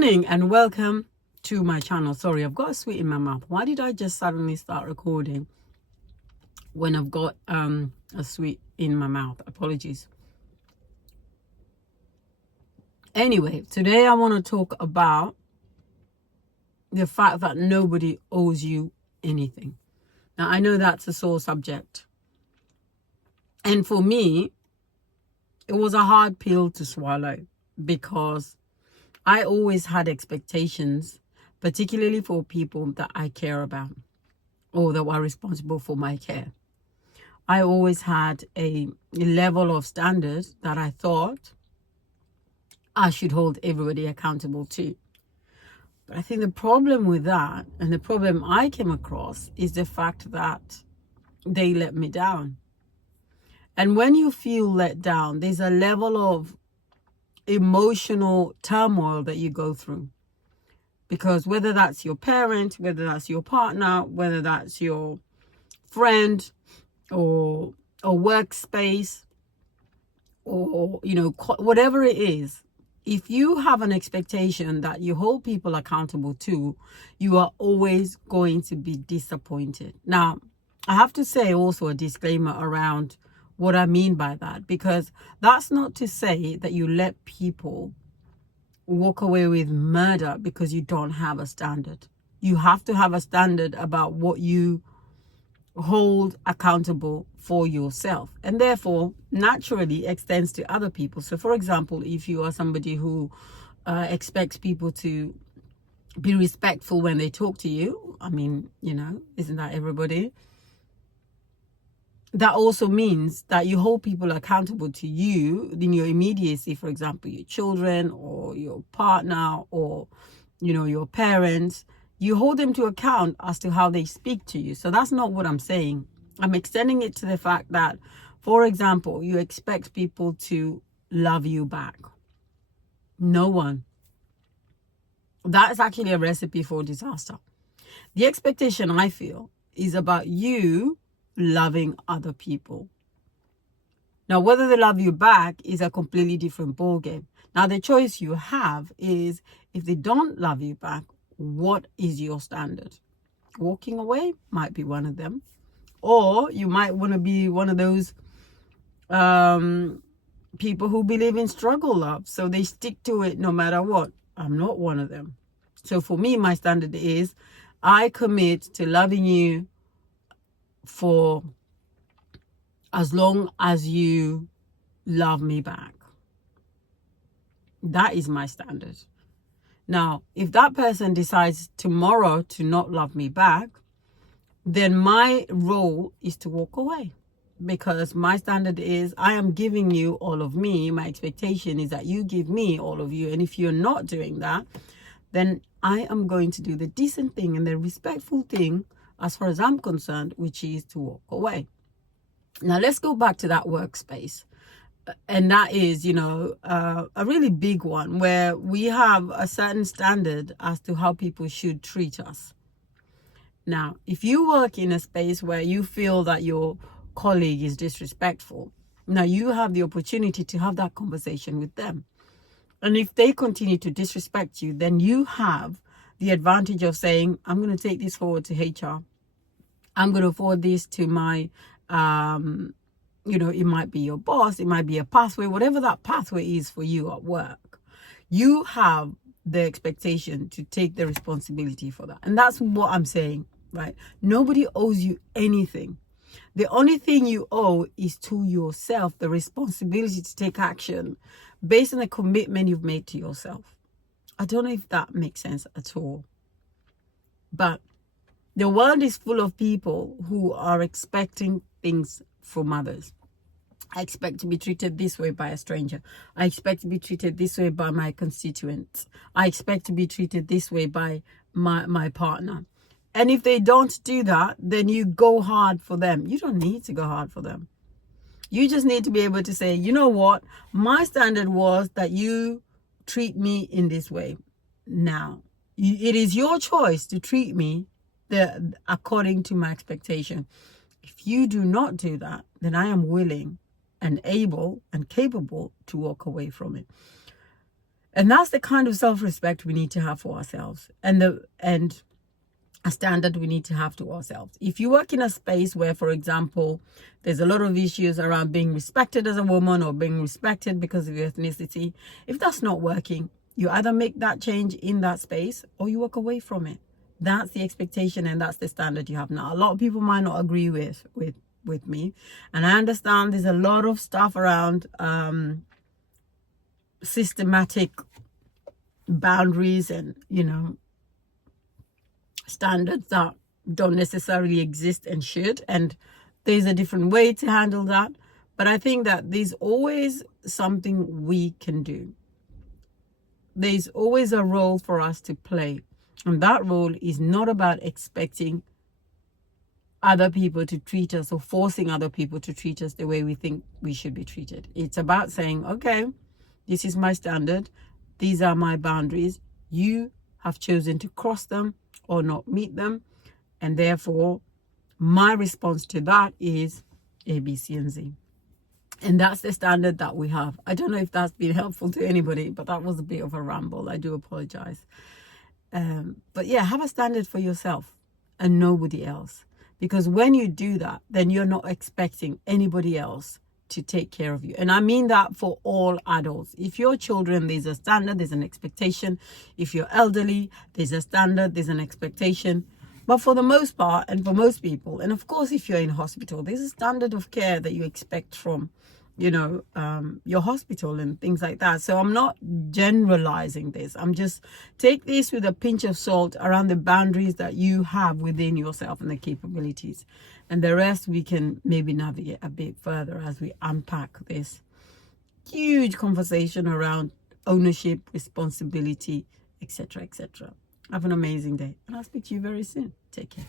Morning and welcome to my channel. Sorry, I've got a sweet in my mouth. Why did I just suddenly start recording when I've got a sweet in my mouth? Apologies. Anyway, today I want to talk about the fact that nobody owes you anything. Now, I know that's a sore subject. And for me, it was a hard pill to swallow because I always had expectations, particularly for people that I care about or that were responsible for my care. I always had a level of standards that I thought I should hold everybody accountable to. But I think the problem with that, and the problem I came across, is the fact that they let me down. And when you feel let down, there's a level of emotional turmoil that you go through. Because whether that's your parent, whether that's your partner, whether that's your friend or a workspace or, whatever it is, if you have an expectation that you hold people accountable to, you are always going to be disappointed. Now, I have to say also a disclaimer around what I mean by that, because that's not to say that you let people walk away with murder because you don't have a standard. You have to have a standard about what you hold accountable for yourself, and therefore naturally extends to other people. So for example, if you are somebody who expects people to be respectful when they talk to you, isn't that everybody? That also means that you hold people accountable to you in your immediacy, for example, your children or your partner or, your parents. You hold them to account as to how they speak to you. So that's not what I'm saying. I'm extending it to the fact that, for example, you expect people to love you back. No one. That is actually a recipe for disaster. The expectation, I feel, is about you loving other people. Now, whether they love you back is a completely different ballgame. Now, the choice you have is, if they don't love you back, what is your standard? Walking away might be one of them. Or you might want to be one of those people who believe in struggle love. So they stick to it no matter what. I'm not one of them. So for me, my standard is I commit to loving you for as long as you love me back. That is my standard. Now, if that person decides tomorrow to not love me back, then my role is to walk away, because my standard is I am giving you all of me. My expectation is that you give me all of you. And if you're not doing that, then I am going to do the decent thing and the respectful thing as far as I'm concerned, which is to walk away. Now, let's go back to that workspace. And that is, a really big one where we have a certain standard as to how people should treat us. Now, if you work in a space where you feel that your colleague is disrespectful, now you have the opportunity to have that conversation with them. And if they continue to disrespect you, then you have the advantage of saying, I'm going to take this forward to HR. I'm going to forward this to my, it might be your boss, it might be a pathway, whatever that pathway is for you at work. You have the expectation to take the responsibility for that. And that's what I'm saying, right? Nobody owes you anything. The only thing you owe is to yourself, the responsibility to take action based on the commitment you've made to yourself. I don't know if that makes sense at all. But the world is full of people who are expecting things from others. I expect to be treated this way by a stranger. I expect to be treated this way by my constituents. I expect to be treated this way by my partner. And if they don't do that, then you go hard for them. You don't need to go hard for them. You just need to be able to say, you know what? My standard was that you treat me in this way. Now, it is your choice to treat me according to my expectation. If you do not do that, then I am willing and able and capable to walk away from it. And that's the kind of self-respect we need to have for ourselves, and a standard we need to have to ourselves. If you work in a space where, for example, there's a lot of issues around being respected as a woman or being respected because of your ethnicity, if that's not working, you either make that change in that space or you walk away from it. That's the expectation and that's the standard you have now. A lot of people might not agree with me, and I understand there's a lot of stuff around systematic boundaries and, you know, standards that don't necessarily exist and should, and there's a different way to handle that. But I think that there's always something we can do. There's always a role for us to play, and that role is not about expecting other people to treat us or forcing other people to treat us the way we think we should be treated. It's about saying, okay, this is my standard, these are my boundaries, you have chosen to cross them or not meet them, and therefore my response to that is A, B, C, and Z. And that's the standard that we have. I don't know if that's been helpful to anybody, but that was a bit of a ramble. I do apologize. But yeah, have a standard for yourself and nobody else. Because when you do that, then you're not expecting anybody else to take care of you. And I mean that for all adults. If you're children, there's a standard, there's an expectation. If you're elderly, there's a standard, there's an expectation. But for the most part, and for most people, and of course, if you're in hospital, there's a standard of care that you expect from, you know, your hospital and things like that. So I'm not generalizing this. I'm just take this with a pinch of salt around the boundaries that you have within yourself and the capabilities. And the rest we can maybe navigate a bit further as we unpack this huge conversation around ownership, responsibility, etc., etc. Have an amazing day, and I'll speak to you very soon. Take care.